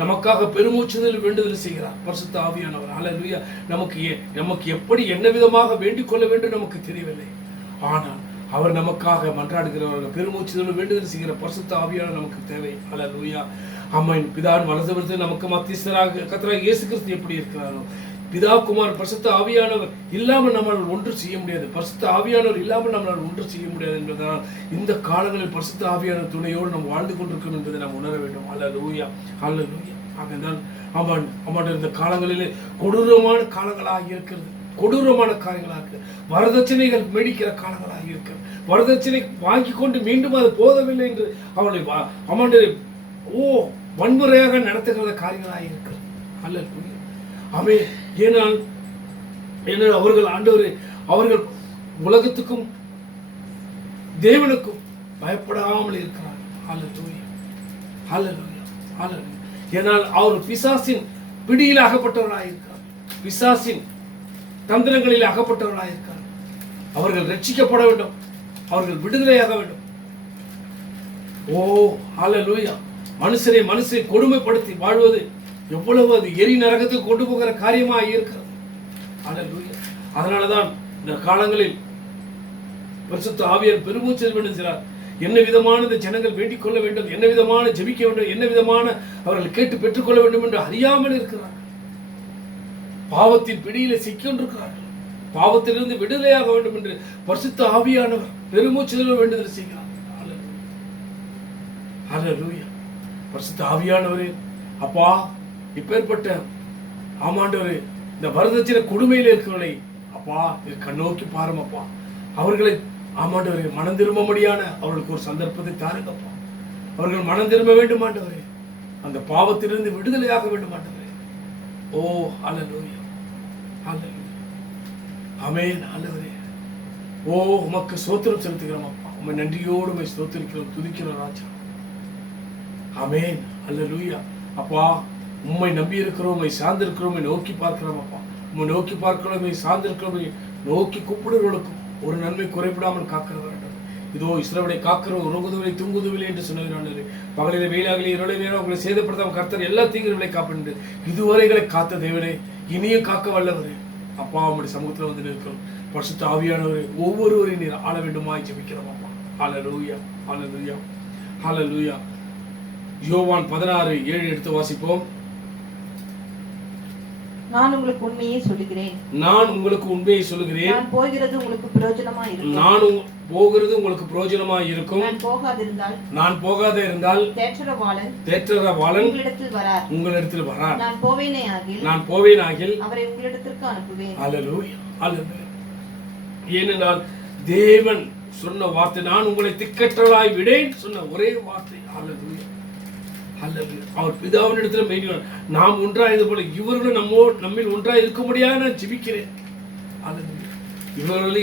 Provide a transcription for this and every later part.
நமக்காக பெருமூச்சுதல் வேண்டுதல் செய்கிறார் பரிசுத்த ஆவியானவர். ஹல்லேலூயா. நமக்கு எப்படி என்ன விதமாக வேண்டிக் கொள்ள வேண்டும் நமக்கு தெரியவில்லை. ஆனால் அவர் நமக்காக மன்றாடுகிறவர்கள் பெருமூச்சுதல் வேண்டுதல் செய்கிற பரிசுத்த ஆவியானவர் நமக்கு தேவை. ஹல்லேலூயா. ஆமென். பிதாவின் வலதுபுறத்தில் நமக்கு மத்தியஸ்தராக கர்த்தராகிய இயேசு கிறிஸ்து எப்படி இருக்கிறாரோ, பிதா குமார் பரிசுத்த ஆவியானவர் இல்லாமல் நம்மளால் ஒன்று செய்ய முடியாது. பரிசுத்த ஆவியானவர் இல்லாமல் நம்மளால் ஒன்று செய்ய முடியாது என்பதனால் இந்த காலங்களில் பரிசுத்த ஆவியானவர் துணையோடு நாம் வாழ்ந்து கொண்டிருக்கோம் என்பதை நாம் உணர வேண்டும். ஹல்லேலூயா. ஹல்லேலூயா. ஆகதான் ஆமாம் இந்த காலங்களிலே கொடூரமான காலங்களாக இருக்கிறது. கொடூரமான காரியங்களாக இருக்கு. வரதட்சணைகள் மேடிக்கிற காலங்களாக இருக்கு. வரதட்சணை வாங்கி கொண்டு மீண்டும் அது போதவில்லை என்று அவளை வன்முறையாக நடத்துகிற காரியங்களாக இருக்கிறது. ஹல்லேலூயா. ஆமென். ஏனால் அவர்கள் ஆண்டவரே அவர்கள் உலகத்துக்கும் தேவனுக்கும் பயப்படாமல் இருக்கிறார். ஹல்லேலூயா. ஹல்லேலூயா. ஹல்லேலூயா. ஏனால் அவர் பிசாசின் பிடியில் அகப்பட்டவராக இருக்கிறார். பிசாசின் தந்திரங்களில் அகப்பட்டவராக இருக்கிறார். அவர்கள் ரட்சிக்கப்பட வேண்டும். அவர்கள் விடுதலையாக வேண்டும். ஹல்லேலூயா. மனுஷனை கொடுமைப்படுத்தி வாழ்வது எவ்வளவு அது எரி நரகத்துக்கு கொண்டு போகிற காரியமாக இருக்கிறது. ஹல்லேலூயா. அதனாலதான் இந்த காலங்களில் பரிசுத்த ஆவியார் பெருமூச்சல் வேண்டுகிறார். என்ன விதமான இந்த ஜனங்கள் வேண்டிக் கொள்ள வேண்டும், என்ன விதமான ஜெபிக்க வேண்டும், என்ன விதமான அவர்கள் கேட்டு பெற்றுக்கொள்ள வேண்டும் என்று அறியாமல் இருக்கிறார்கள். பாவத்தின் பிடியில சிக்கொண்டிருக்கிறார்கள். பாவத்திலிருந்து விடுதலையாக வேண்டும் என்று பரிசுத்த ஆவியானவர் பெருமூச்சல் வேண்டுதல் செய்கிறார். ஹல்லேலூயா. பரிசுத்த ஆவியானவரே, அப்பா இப்பேற்பட்ட ஆமாண்டவரே இந்த வரதட்சணை கொடுமையில் இருக்கிறவர்களை அப்பா கண்ணோக்கி பாரும். அப்பா அவர்களை ஆமாண்டவரே மனம் திரும்படியான அவர்களுக்கு ஒரு சந்தர்ப்பத்தை தாருங்கப்பா. அவர்கள் மனம் திரும்ப வேண்டும் ஆண்டவரே. அந்த பாவத்திலிருந்து விடுதலையாக வேண்டும் ஆண்டவரே. ஹல்லேலூயா. ஹல்லேலூயா. ஆமென். ஆண்டவரே உமக்கு ஸ்தோத்திரம் செலுத்துகிறோம் அப்பா. உம்மை நன்றியோடு உம்மை ஸ்தோத்திரிக்கிறோம், துதிக்கிறோம் ராஜா. ஆமென். ஹல்லேலூயா. அப்பா உம்மை நம்பி இருக்கிறோம், உம்மை சார்ந்து இருக்கிறோம், உம்மை நோக்கி பார்க்கிறோம் அப்பா. உம்மை நோக்கி பார்க்கிறோம், உம்மை சார்ந்து இருக்கிறோம், நோக்கி கூப்பிடுவர்களுக்கும் ஒரு நன்மை குறைபடாமல் காக்கிறவர். இதோ இஸ்ரவேலை காக்கிறவர் உறங்குதுவில்லை தூங்குதுவில்லை என்று சொன்னது. பகலிலே வெயிலாகலே இரவிலே வேணும் உங்களை சேதப்படுத்தாம கர்த்தர் எல்லா தீங்குகளை காப்பென்று இதுவரைகளை காத்த தேவனே இனியும் காக்க வல்லவரே. அப்பா உம்முடைய சமூகத்தில் வந்து நிற்கிறோம். பரிசுத்த ஆவியானவரே ஒவ்வொருவரையும் நீர் ஆள வேண்டுமாய் ஜெபிக்கிறோம் அப்பா. ஹல்லேலூயா. ஹல்லேலூயா. ஹல்லேலூயா. யோவான் 16:7 எடுத்து வாசிப்போம். நான் உங்களுக்கு உண்மையை சொல்லுகிறேன். நான் உங்களுக்கு உண்மையை சொல்லுகிறேன். நான் போகிறது உங்களுக்கு பிரயோஜனமாய் இருக்கும். நான் போகிறது உங்களுக்கு பிரயோஜனமாய் இருக்கும். நான் போகாதே இருந்தால் தேற்றரவாளன் உங்களிடத்தில் வரார். நான் போவேனாகில் அவரை உங்களிடத்திற்கு அனுப்புவேன். ஹல்லேலூயா. ஹல்லேலூயா. ஏனென்றால் தேவன் சொன்ன வார்த்தை, நான் உங்களை திக்கற்றவர்களாய் விடேன் சொன்ன ஒரே வார்த்தை. ஹல்லேலூயா. ஹல்லேலூயா. அவர் பிதாவின் இடத்துல மெய்யான் நாம் ஒன்றாயது போல இவர்களும் நம்மில் ஒன்றாய் இருக்க முடியாது நான் ஜெபிக்கிறேன். ஹல்லேலூயா. இவர்களை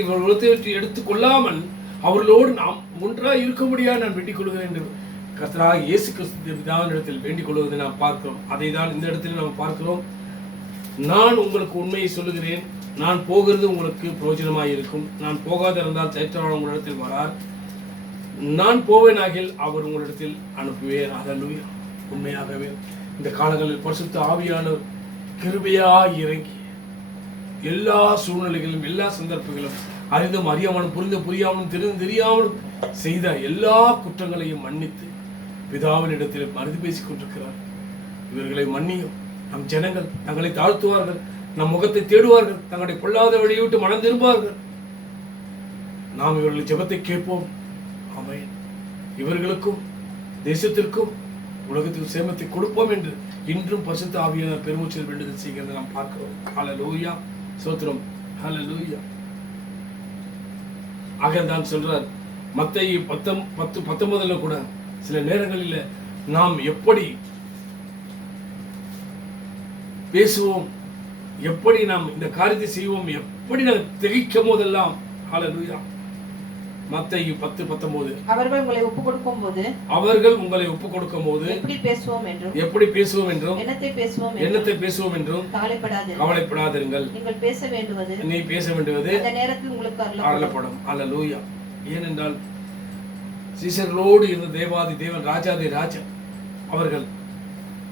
எடுத்துக் கொள்ளாமல் அவர்களோடு நாம் ஒன்றாய் இருக்க முடியாது நான் வேண்டிக் கொள்கிறேன் என்று கர்த்தராகிய இயேசு கிறிஸ்து பிதாவின் இடத்தில் வேண்டிக் கொள்வதை நாம் பார்க்கிறோம். அதை தான் இந்த இடத்தில் நாம் பார்க்கிறோம். நான் உங்களுக்கு உண்மையை சொல்லுகிறேன். நான் போகிறது உங்களுக்கு பிரயோஜனமாய் இருக்கும். நான் போகாத இருந்தால் தேற்றவாளன் உங்களிடத்தில் வரார். நான் போவேனாகில் அவர் உங்களிடத்தில் அனுப்புவேன். ஹல்லேலூயா. உண்மையாகவே இந்த காலங்களில் பரிசுத்த ஆவியானவர் கிருபையாய் இறங்கி எல்லா சூழ்நிலைகளிலும் எல்லா சந்தர்ப்பங்களும் அறிந்தும் அறியாமலும் புரியாமலும் தெரியாமலும் செய்த எல்லா குற்றங்களையும் மன்னித்து பிதாவின் இடத்தில் மறுதி பேசிக் கொண்டிருக்கிறார். இவர்களை மன்னியும். நம் ஜனங்கள் தங்களை தாழ்த்துவார்கள், நம் முகத்தை தேடுவார்கள், தங்களுடைய பொல்லாத வழியை விட்டு மனம் திரும்புவார்கள். நாம் இவர்களை ஜெபத்தை கேட்போம். ஆமென். இவர்களுக்கும் தேசத்திற்கும் உலகத்துக்கு சேமத்தை கொடுப்போம் என்று இன்றும் பரிசுத்த ஆவியானவர் பெருமூச்சல் வேண்டுதல் செய்கிறதை நாம் பார்க்கிறோம். ஹல்லேலூயா. ஸ்தோத்திரம். ஹல்லேலூயா. ஆகதான் சொல்றார் மத்தேயு 10:19 கூட சில நேரங்களில் நாம் எப்படி பேசுவோம், எப்படி நாம் இந்த காரியத்தை செய்வோம், எப்படி நாம் திகைக்கும் போதெல்லாம். ஹல்லேலூயா. மத்தேயு 10:19 அவர்கள் உங்களை ஒப்புக் கொடுக்கும் போது எப்படி பேசுவோம் என்றும் என்னத்தை பேசுவோம் என்றும் கவலைப்படாதிருங்கள். நீ பேச வேண்டுவது அந்த நேரத்தில் உங்களுக்கு அருளப்படும். ஹல்லேலூயா. ஏனென்றால் சீசர்களோடு இருந்த தேவாதி தேவன் ராஜாதி ராஜா அவர்கள்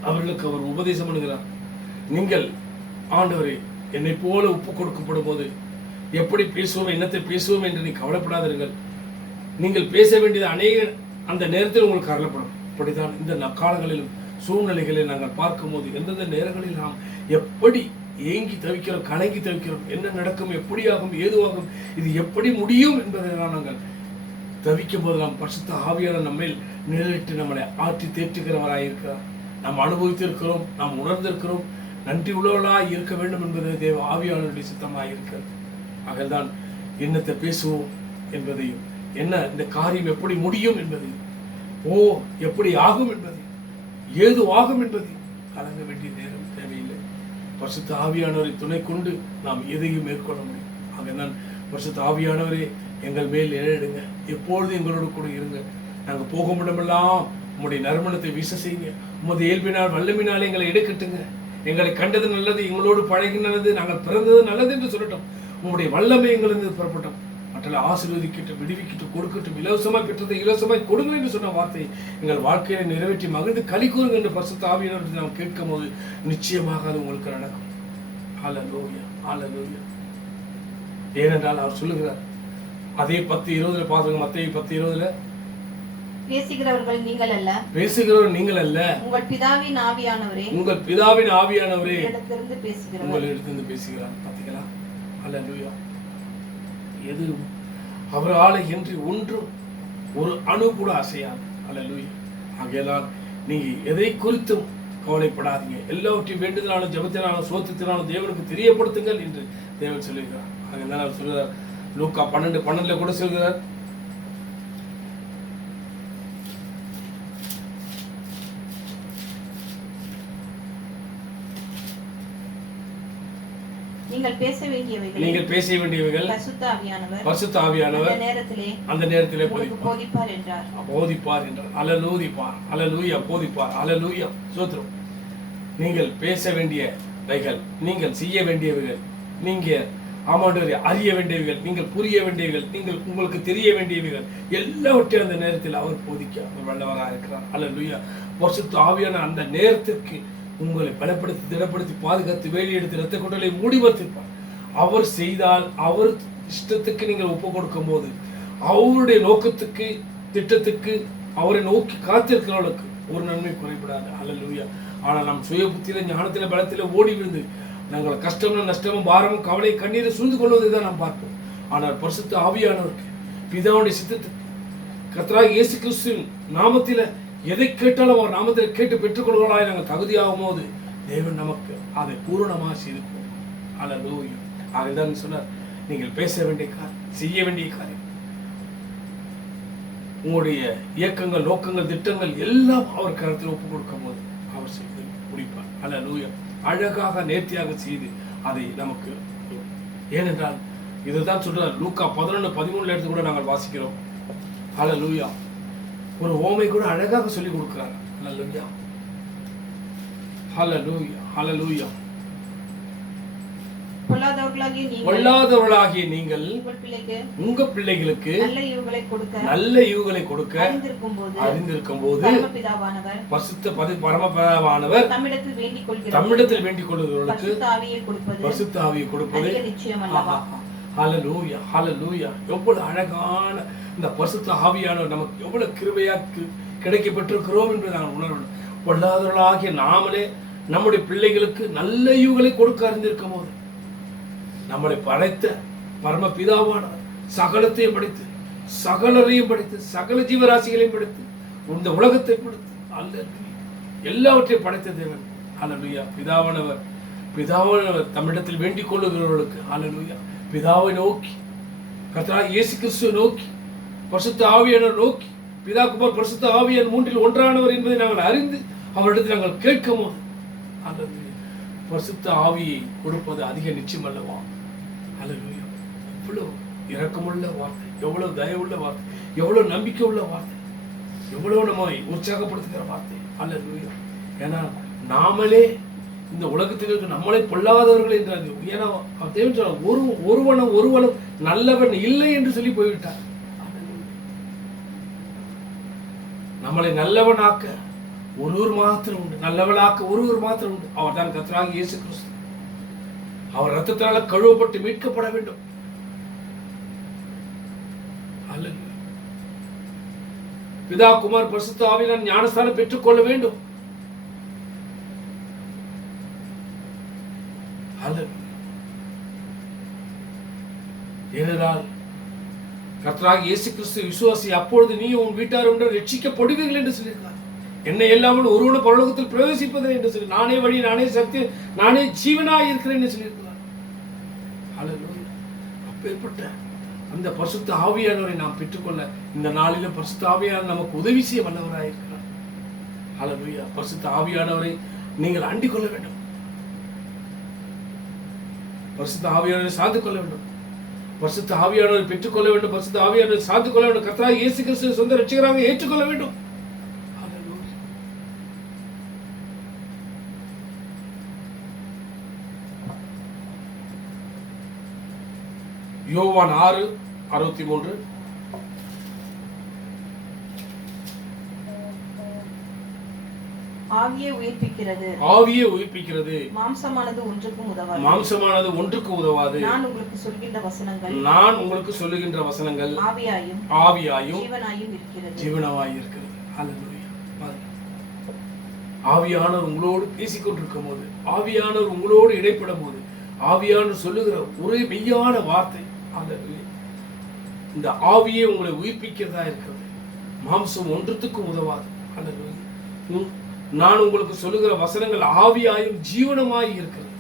அவர்களுக்கு அவர் உபதேசம் பண்ணுகிறார். நீங்கள் ஆண்டவரே என்னை போல ஒப்பு கொடுக்கப்படும் போது எப்படி பேசுவோம், என்னத்தை பேசுவோம் என்று நீ கவலைப்படாதீர்கள். நீங்கள் பேச வேண்டியது அநேக அந்த நேரத்தில் உங்களுக்கு அருளப்படும். அப்படித்தான் இந்த காலங்களிலும் சூழ்நிலைகளை நாங்கள் பார்க்கும்போது எந்தெந்த நேரங்களில் நாம் எப்படி ஏங்கி தவிக்கிறோம், கலங்கி தவிக்கிறோம், என்ன நடக்கும், எப்படி ஆகும், ஏதுவாகும், இது எப்படி முடியும் என்பதை நாங்கள் தவிக்கும் போது நாம் பரிசுத்த ஆவியான நம்மேல் நிழலிட்டு நம்மளை ஆற்றி தேற்றுகிறவராயிருக்கிறார். நாம் அனுபவித்திருக்கிறோம், நாம் உணர்ந்திருக்கிறோம். நன்றி உள்ளவர்களாய் இருக்க வேண்டும் என்பது தேவ ஆவியானவருடைய சித்தமாக இருக்கிறது. ஆகதான் என்னத்தை பேசுவோம் என்பதையும், என்ன இந்த காரியம் எப்படி முடியும் என்பதையும், எப்படி ஆகும் என்பதையும், ஏது ஆகும் என்பதையும் கலங்க வேண்டிய நேரம் தேவையில்லை. பரிசுத்த ஆவியானவரை துணை கொண்டு நாம் எதையும் மேற்கொள்ள முடியும். ஆகதான் பரிசுத்த ஆவியானவரே எங்கள் மேல் எழுடுங்க, எப்பொழுதும் எங்களோடு கூட இருங்க. நாங்கள் போகும் இடமெல்லாம் உம்முடைய நறுமணத்தை வீச செய்யுங்க. உமது இயல்பினால் வல்லமினால் எங்களை எடுக்கட்டுங்க. எங்களை கண்டது நல்லது, எங்களோடு பழகினது, நாங்கள் பிறந்தது நல்லது என்று சொல்லட்டும். உங்களுடைய வல்லமை எங்களிருந்து புறப்பட்டோம். மற்ற ஆசீர்வதிக்கட்டும், விடுவிக்கட்டும், கொடுக்கட்டும். இலவசமாய் பெற்றதை இலவசமாய் கொடுங்க என்று சொன்ன வார்த்தை எங்கள் வாழ்க்கையை நிறைவேற்றி மகிழ்ந்து களி கூறுங்க என்று பரிசுத்த ஆவியானவரை நாம் கேட்கும் போது நிச்சயமாக அது உங்களுக்கு நடக்கும். ஹல்லேலூயா, ஹல்லேலூயா. ஏனென்றால் அவர் சொல்லுகிறார், அதே 10:20 பாருங்க, மத்தேயு 10:20, பேசுகிறவர்கள் நீங்கள் அல்ல, பேசுகிறவர் நீங்கள் அல்ல, உங்கள் பிதாவின் ஆவியானவரே, உங்கள் பிதாவின் ஆவியானவரே உங்களிடத்திலிருந்து பேசுகிறார். உங்களிடத்திலிருந்து பேசுகிறார். பார்த்தீங்களா? ஹல்லேலூயா. எது அவரால் என்று ஒன்றும் ஒரு அணு கூட அசையாது. ஹல்லேலூயா. ஆகையால் நீங்க எதை குறித்தும் கவலைப்படாதீங்க. எல்லாவற்றையும் வேண்டுதலாலும் ஜெபத்தினாலும் சோத்தினாலும் தேவனுக்கு தெரியப்படுத்துங்கள் என்று தேவன் சொல்லுகிறார். ஆகையால் அவர் சொல்கிறார், லூக்கா 12:12 கூட சொல்கிறார், நீங்கள் பேச வேண்டியவைகள் பரிசுத்த ஆவியானவர் அந்த நேரத்திலே போதிப்பார் என்றார். அல்லேலூயா, அல்லேலூயா, போதிப்பார். அல்லேலூயா, ஸ்தோத்திரம். நீங்கள் பேச வேண்டியவைகள், நீங்கள் செய்ய வேண்டியவைகள், நீங்க ஆமாண்டவரே அறிய வேண்டியவைகள், நீங்கள் புரிய வேண்டியவைகள், நீங்கள் உங்களுக்கு தெரிய வேண்டியவைகள் எல்லாவற்றையும் அந்த நேரத்தில் அவர் போதிக்க அவர் வல்லவராக இருக்கிறார். அல்லேலூயா. பரிசுத்த ஆவியான அந்த நேரத்திற்கு உங்களை பலப்படுத்தி திடப்படுத்தி பாதுகாத்து வேலி எடுத்து இரத்த கொட்டலை மூடி வைத்திருப்பார். அவர் செய்தால் அவர் இஷ்டத்துக்கு நீங்கள் ஒப்பு கொடுக்கும் போது அவருடைய நோக்கத்துக்கு திட்டத்துக்கு அவரை நோக்கி காத்திருக்கிறவர்களுக்கு ஒரு நன்மை குறைபடாது. அல்லேலூயா. ஆனால் நாம் சுய புத்தியில ஞானத்தில பலத்தில ஓடி விழுந்து நாங்கள் கஷ்டமும் நஷ்டமும் பாரமும் கவலை கண்ணீரை சூழ்ந்து கொள்வதை தான் நாம் பார்ப்போம். ஆனால் பரிசுத்த ஆவியானவருக்கு பிதாவுடைய சித்தத்துக்கு கர்த்தராகிய இயேசு கிறிஸ்துவின் நாமத்தில எதை கேட்டாலும் அவர் நாமத்தில் கேட்டு பெற்றுக்கொள்வதாய் நாங்கள் தகுதியாகும் போது தேவன் நமக்கு அதை பூரணமாக செய்து. அல்லேலூயா. ஆகதான் சொன்னார், நீங்கள் பேச வேண்டிய காரியம், செய்ய வேண்டிய காரியம், உங்களுடைய இயக்கங்கள், நோக்கங்கள், திட்டங்கள் எல்லாம் அவர் கருத்தில் ஒப்புக் கொடுக்கும் போது அவர் செய்து முடிப்பார். அல்லேலூயா. அழகாக நேர்த்தியாக செய்து அதை நமக்கு, ஏனென்றால் இதுதான் சொல்றார் லூக்கா 11:13 எடுத்து கூட நாங்கள் வாசிக்கிறோம். அல்லேலூயா. ஒரு ஓமை கூட அழகாக சொல்லி கொடுக்கிறார். அல்லேலூயா, ஹல்லேலூயா, ஹல்லேலூயா. பொல்லாதவர்களாகிய நீங்கள் உங்க பிள்ளைகளுக்கு நல்ல ஈவுகளை கொடுக்க அறிந்திருக்கும் போது பரிசுத்த பரமபிதாவானவர் தம்மிடத்தில் வேண்டிக் கொள்கிறவர்களுக்கு பரிசுத்த ஆவியை கொடுப்பது. ஹல்லேலூயா, ஹல்லேலூயா. எவ்வளவு அழகான இந்த பரிசுத்த ஆவியானவர் நமக்கு எவ்வளவு கிருபையா கிடைக்கப்பட்டிருக்கிறோம் என்று நாங்கள் உணரணும். பொல்லாதவர்களாகிய நாமளே நம்முடைய பிள்ளைகளுக்கு நல்ல ஈவுகளை கொடுக்க அறிந்திருக்கும் போது நம்மளை படைத்த பரமபிதாவானவர் சகலத்தையும் படைத்து சகலரையும் படைத்து சகல ஜீவராசிகளையும் படைத்து இந்த உலகத்தை படைத்து அல்லேலூயா எல்லாவற்றையும் படைத்த தேவன். அல்லேலூயா. பிதாவானவர் தம்மிடத்தில் வேண்டிக் கொள்ளுகிறவர்களுக்கு அல்லேலூயா பிதாவை நோக்கி, கர்த்தராகிய இயேசு கிறிஸ்துவை நோக்கி, பரிசுத்த ஆவியானவர் நோக்கி, பிதா குமார் பரிசுத்த ஆவியானவர் மூன்றில் ஒன்றானவர் என்பதை நாங்கள் அறிந்து அவரிடத்தில் நாங்கள் கேட்கும் போது அல்லேலூயா பரிசுத்த ஆவியை கொடுப்பது அதிக நிச்சயம் அல்லவா? அல்லேலூயா. எவ்வளவு இரக்கமுள்ள வார்த்தை, எவ்வளவு தயவுள்ள வார்த்தை, எவ்வளவு நம்பிக்கை உள்ள வார்த்தை, எவ்வளவு நம்மை உற்சாகப்படுத்துகிற வார்த்தை. அல்லேலூயா. ஏன்னா நாமளே இந்த உலகத்திற்கு நம்மளை பொல்லாதவர்கள் என்றார். ஏன்னா தேவன் சொன்னார், ஒருவனும் நல்லவன் இல்லை என்று சொல்லி போய்விட்டார். நம்மளை நல்லவனாக்க ஒருவர் மாத்திரம் உண்டு, நல்லவளாக்க ஒருவர் மாத்திரம் உண்டு. அவர் தான் கர்த்தராகிய இயேசு கிறிஸ்து. அவர் ரத்தத்தினால கழுவப்பட்டு மீட்கப்பட வேண்டும். அல்லேலூயா. பிதா குமார் பரிசுத்த ஆவியானவர் ஞானஸ்தானம் பெற்றுக் கொள்ள வேண்டும். அல்லேலூயா. ஏனென்றால் கர்த்தராகிய இயேசு கிறிஸ்து விசுவாசி, அப்பொழுது நீ உன் வீட்டாரும் ரட்சிக்கப்படுவீர்கள் என்று சொல்லியிருக்கிறார். என்னை இல்லாமல் ஒருவனும் பரலோகத்தில் பிரவேசிப்பதில்லை என்று சொல்லி, நானே வழி, நானே சக்தி, நானே ஜீவனாய் இருக்கிறேன் என்று சொல்லியிருக்கிறார். அல்லேலூயா. அப்பேற்பட்ட அந்த பரிசுத்த ஆவியானவரை நாம் பெற்றுக்கொள்ள இந்த நாளிலும் பரிசுத்த ஆவியானவர் நமக்கு உதவி செய்ய வல்லவராய் இருக்கிறார். அல்லேலூயா. பரிசுத்த ஆவியானவரை நீங்கள் அண்டிக் கொள்ள வேண்டும். பரிசுத்த ஆவியானவரை சார்ந்து கொள்ள வேண்டும். பரிசுத்த ஆவியானவரை பெற்றுக்கொள்ள வேண்டும். பரிசுத்த ஆவியானவரை சார்ந்து கொள்ள வேண்டும். கர்த்தராகிய இயேசு கிறிஸ்துவை சொந்த இரட்சகராக ஏற்றுக்கொள்ள வேண்டும். யோவான் 6:63. ஆவியே உயிர்ப்பிக்கிறது, ஆவியே உயிர்ப்பிக்கிறது, மாம்சமானது ஒன்றுக்கும் உதவாது. மாம்சமானது ஒன்றுக்கு உதவாது. நான் உங்களுக்கு சொல்கின்ற வசனங்கள், நான் உங்களுக்கு சொல்லுகின்ற வசனங்கள் ஆவியாயும் ஆவியாயும் ஜீவனாயும் இருக்கிறது. ஜீவனாய் இருக்கிறது. அல்லேலூயா. ஆவியானவர் உங்களோடு பேசிக்கொண்டிருக்கும் போது, ஆவியானவர் உங்களோடு இடைப்படும் போது, ஆவியானவர் சொல்லுகிற ஒரே மெய்யான வார்த்தை, அல்லேலூயா, இந்த ஆவியே உங்களை உயிர்ப்பிக்கிறதா இருக்கிறது. மாம்சம் ஒன்றுத்துக்கும் உதவாது. அல்லேலூயா. நான் உங்களுக்கு சொல்லுகிற வசனங்கள் ஆவியாயும் ஜீவனமாய் இருக்கிறது.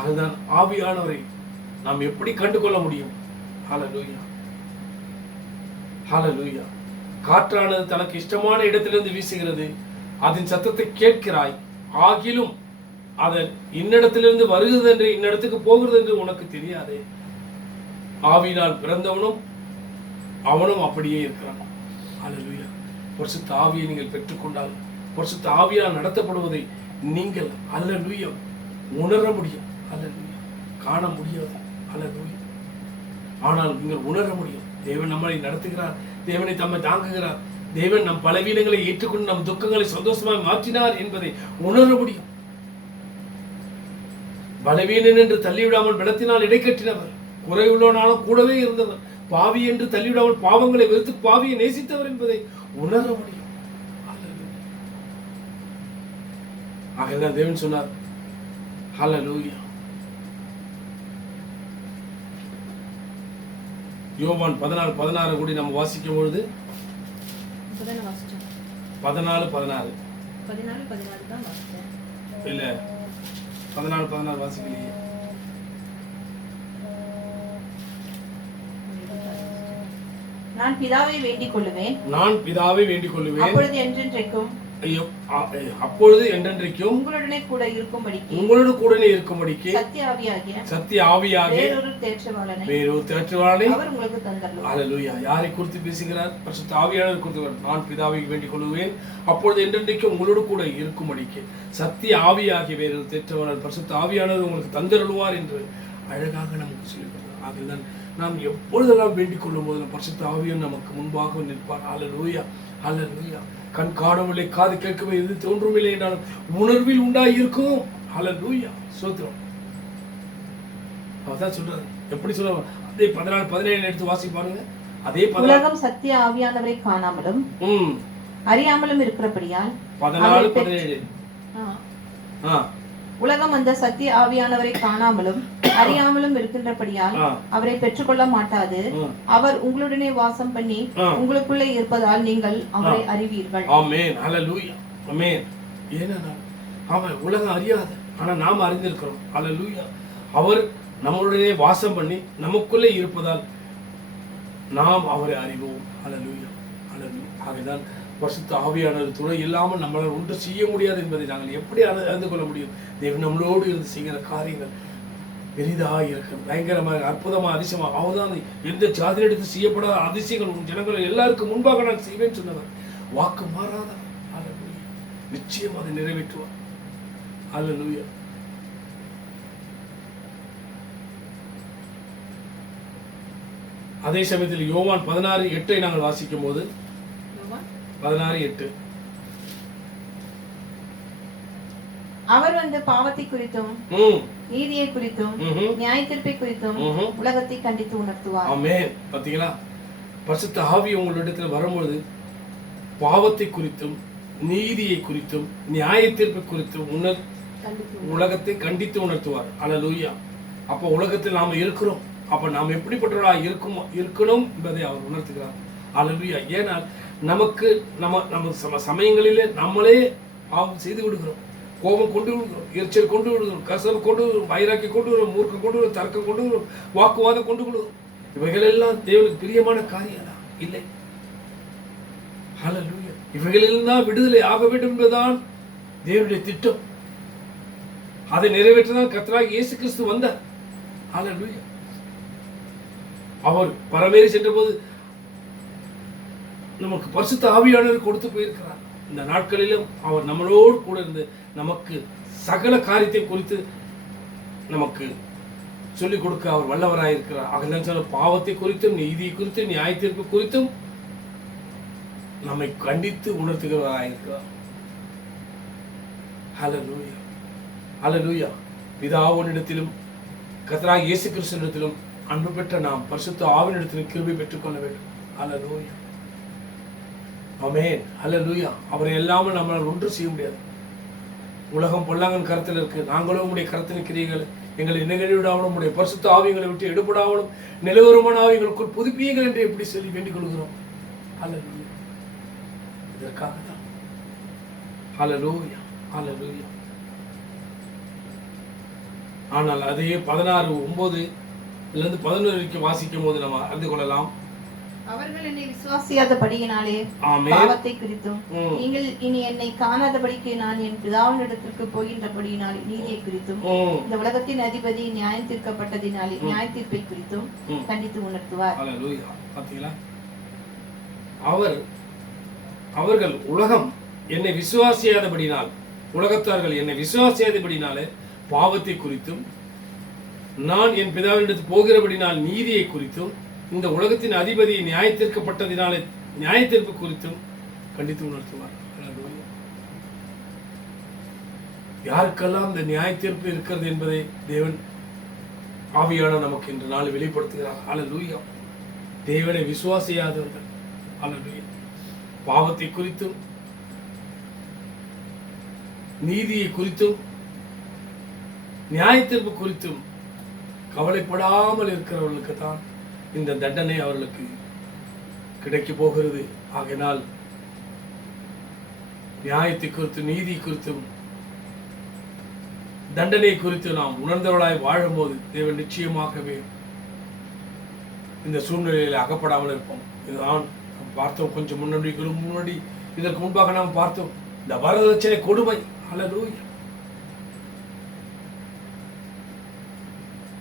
அதுதான் ஆவியானவரை நாம் எப்படி கண்டுகொள்ள முடியும்? ஹல்லேலூயா. ஹல்லேலூயா. காற்றானது தனக்கு இஷ்டமான இடத்திலிருந்து வீசுகிறது, அதன் சத்தத்தை கேட்கிறாய், ஆகிலும் அதன் இன்னிடத்திலிருந்து வருகிறது என்று இன்னிடத்துக்கு போகிறது என்று உனக்கு தெரியாதே. ஆவியினால் பிறந்தவனும் அவனும் அப்படியே இருக்கிறான். அல்லேலூயா. பரிசுத்த ஆவியை நீங்கள் பெற்றுக்கொண்டால், பரிசுத்த ஆவியால் நடத்தப்படுவதை நீங்கள் அல்லேலூயா உணர முடியும். அல்லேலூயா. காண முடியாது. அல்லேலூயா. ஆனால் நீங்கள் உணர முடியும். தேவன் நம்மளை நடத்துகிறார், தேவனை தம்மை தாங்குகிறார், தேவன் நம் பலவீனங்களை ஏற்றுக்கொண்டு நம் துக்கங்களை சந்தோஷமாக மாற்றினார் என்பதை உணர முடியும். பலவீனன் என்று தள்ளிவிடாமல் பலத்தினால் இடைக்கட்டினவர், குறைவுள்ளவனாலும் கூடவே இருந்தவர், பாவி என்று தள்ளிவிடாமல் பாவங்களை வெறுத்து பாவியை நேசித்தவர் என்பதை உணர முடியும். ஆகதான் தேவன் சொன்னார், ஹல்லேலூயா. யோவான் 14:16 கூடி நம்ம வாசிக்கும் பொழுது 14:16 இல்ல 14:16 வாசிக்கலையே. நான் பிதாவை வேண்டிக் கொள்ளுவேன், நான் பிதாவை வேண்டிக் கொள்ளுவேன், அப்பொழுது என்றென்றைக்கும் அப்பொழுது என்றென்றைக்கும் உங்களுடனே கூட இருக்கும்படிக்கு, உங்களோடு கூடவே இருக்கும்படிக்கு சத்திய ஆவியாகிய வேறொரு தேற்றவாளனை அவர் உங்களுக்கு தந்தருளுவார். அல்லேலூயா. யாரை குறித்து பேசுகிறார்? பரிசுத்த ஆவியானவர் குறித்து. நான் பிதாவை வேண்டிக் கொள்ளுவேன், அப்பொழுது என்றென்றைக்கும் உங்களோடு கூட இருக்கும்படிக்கு சத்திய ஆவியாகிய வேறொரு தேற்றவாளர் பரிசுத்த ஆவியானவர் உங்களுக்கு தந்தருளுவார் என்று அழகாக நமக்கு சொல்லியிருக்கிறார். அதுதான் நாம் எப்பொழுதெல்லாம் வேண்டிக் கொள்ளும் போது பரிசுத்த ஆவியானவர் நமக்கு முன்பாக நிற்பார். அல்லேலூயா. அல்லேலூயா. கண் காணவில்லை, காது கேட்கவில்லை, எது தோன்றுமில்லை என்றாலும் உணர்வில் உண்டாய் இருக்கும். அல்லேலூயா. ஸ்தோத்திரம். அவர்தான் சொல்றாரு. எப்படி சொல்றாரு? அதே 14:17 எடுத்து வாசி பாருங்க. அதே உலகம் சத்திய ஆவியானவரை காணாமலும் அறியாமலும் இருக்கிறபடியால் 14:17 உலகம் அந்த சத்திய ஆவியானவரை காணாமலும் அறியாமலும் இருக்கின்றபடியால் அவரை பெற்றுக்கொள்ள மாட்டாது. அவர் உங்களுடனே வாசம் பண்ணி உங்களுக்குள்ளே இருப்பதால் நீங்கள் அவரை அறிவீர்கள். ஆமென். ஹல்லேலூயா. ஆமென். ஏன்னா அவன் உலகம் அறியாது, ஆனா நாம் அறிந்திருக்கிறோம். ஹல்லேலூயா. அவர் நம்மளுடைய வாசம் பண்ணி நமக்குள்ளே இருப்பதால் நாம் அவரை அறிவோம். ஹல்லேலூயா. ஹல்லேலூயா. ஆகைதான் பரிசுத்த ஆவியானவர் துணை இல்லாமல் நம்மளால் ஒன்று செய்ய முடியாது என்பதை நாங்கள் எப்படி அறிந்து கொள்ள முடியும்? தேவன் நம்மளோடு இருந்து செய்கிற காரியங்கள் பெரிதாக இருக்கிறது, பயங்கரமாக, அற்புதமாக, அதிசயமாக. அவர்தான் எந்த ஜாதியில் எடுத்து செய்யப்படாத அதிசயங்கள் ஜனங்கள் எல்லாருக்கும் முன்பாக நான் செய்வேன் சொன்னவர், வாக்கு மாறாதவர். அல்லேலூயா. நிச்சயம் அதை நிறைவேற்றுவார். அல்லேலூயா. அதே சமயத்தில் யோவான் 16:8 நாங்கள் வாசிக்கும் போது 16:8 அவர் வந்து பாவத்தை குறித்தும் நீதியை குறித்தும் நியாயத்தீர்ப்பை குறித்தும் உலகத்தை கண்டித்து உணர்த்துவார். ஆமென். பாத்தீங்களா, பரிசுத்த ஆவி உங்களிடத்தில் வரும்போது பாவத்தை குறித்தும் நீதியை குறித்தும் நியாயத்தீர்ப்பை குறித்தும் உலகத்தை கண்டித்து உணர்த்துவார். அல்லேலூயா. அப்ப உலகத்தில் நாம இருக்கிறோம். அப்ப நாம் எப்படிப்பட்டவர்களாக இருக்கணும் என்பதை அவர் உணர்த்துகிறார். அல்லேலூயா. ஏனால் நமக்கு நம்ம சமயங்களிலே நம்மளே பாவம் செய்து விடுகிறோம். கோபம் கொண்டு விடுகிறோம், எரிச்சல் கொண்டு விடுகிறோம், கசப்பு கொண்டு விடுகிறோம், வைராக்கி கொண்டு விடுகிறோம், மூர்க்கம் கொண்டு விடுகிறோம், தர்க்கம் கொண்டு விடுகிறோம், வாக்குவாதம் கொண்டு விடுகிறோம். இவைகள் எல்லாம் தேவனுக்கு பிரியமான காரியம் இல்லை. ஹல்லேலூயா. இவைகளில் தான் விடுதலை ஆக வேண்டும் என்பதுதான் தேவனுடைய திட்டம். அதை நிறைவேற்றதான் கர்த்தராகிய இயேசு கிறிஸ்து வந்தார். ஹல்லேலூயா. அவர் பரமேறி சென்ற போது நமக்கு பரிசுத்த ஆவியானவர் கொடுத்து போயிருக்கிறார். இந்த நாட்களிலும் அவர் நம்மளோடு கூட இருந்து நமக்கு சகல காரியத்தை குறித்து நமக்கு சொல்லிக் கொடுக்க அவர் வல்லவராயிருக்கிறார். ஆக பாவத்தை குறித்தும் நீதியை குறித்தும் நியாயத்தீர்ப்பு குறித்தும் நம்மை கண்டித்து உணர்த்துகிறவராயிருக்கிறார். ஹல்லேலூயா. ஹல்லேலூயா. பிதாவினிடத்திலும் கர்த்தராகிய இயேசு கிறிஸ்துவினிடத்திலும் அன்பு பெற்ற நாம் பரிசுத்த ஆவியினிடத்திலும் கிருபை பெற்றுக்கொள்ள வேண்டும். ஹல்லேலூயா. ஆமென். ஹல்லேலூயா. அவரை எல்லாமே நம்மளால் ஒன்று செய்ய முடியாது. உலகம் பொல்லாங்கன் கருத்தில் இருக்கு. நாங்களும் உங்களுடைய கருத்தில் இருக்கிறீர்கள். எங்களை நிகழ்விடாமலும் உங்களுடைய பரிசுத்த ஆவியங்களை விட்டு எடுபடாமலும் நிலவரமான ஆவியங்களுக்குள் புதுப்பியுங்கள் என்று எப்படி சொல்லி வேண்டிக் கொள்கிறோம். ஹல்லேலூயா. இதற்காக தான். ஹல்லேலூயா. ஹல்லேலூயா. ஆனால் அதே 16:9 11 வாசிக்கும் போது நம்ம அறிந்து கொள்ளலாம். அவர்கள் என்னை விசுவாசியாதபடியினாலே பாவத்தை குறித்தும் நீங்கள் இனி என்னை காணாதபடிக்கு நான் என் பிதாவினிடத்திற்கு போகின்றபடியினாலே நீதியை குறித்தும் இந்த உலகத்தின் அதிபதி நியாயம் தீர்க்கப்பட்டதினாலே நியாய தீர்ப்பை குறித்தும் கண்டித்து உணர்த்துவார். ஹல்லேலூயா. பாத்தீங்களா, அவர்கள் உலகம் என்னை விசுவாசியாதபடினால், உலகத்தார்கள் என்னை விசுவாசியாதபடினாலே பாவத்தை குறித்தும் நான் என் பிதாவினிடத்துக்கு போகிறபடினால் நீதியை குறித்தும் இந்த உலகத்தின் அதிபதி நியாயத்தீர்க்கப்பட்டதினாலே நியாயத்தீர்ப்பு குறித்தும் கண்டித்து உணர்த்துவார். யாருக்கெல்லாம் இந்த நியாயத்தீர்ப்பு இருக்கிறது என்பதை தேவன் ஆவியான நமக்கு இன்று நாள் வெளிப்படுத்துகிறார். ஹல்லேலூயா. தேவனை விசுவாசியாதவர்கள், ஹல்லேலூயா, பாவத்தை குறித்தும் நீதியை குறித்தும் நியாயத்தீர்ப்பு குறித்தும் கவலைப்படாமல் இருக்கிறவர்களுக்கு தான் இந்த தண்டனை அவர்களுக்கு கிடைக்க போகிறது. ஆகையினால் நியாயத்தை குறித்தும் நீதி குறித்தும் தண்டனை குறித்து நாம் உணர்ந்தவர்களாய் வாழும்போது தேவன் நிச்சயமாகவே இந்த சூழ்நிலையில் அகப்படாமல் இருப்போம். இதுதான் பார்த்தோம். கொஞ்சம் முன்னாடி இதற்கு முன்பாக நாம் பார்த்தோம் இந்த வரதட்சணை கொடுமை. ஹல்லேலூயா.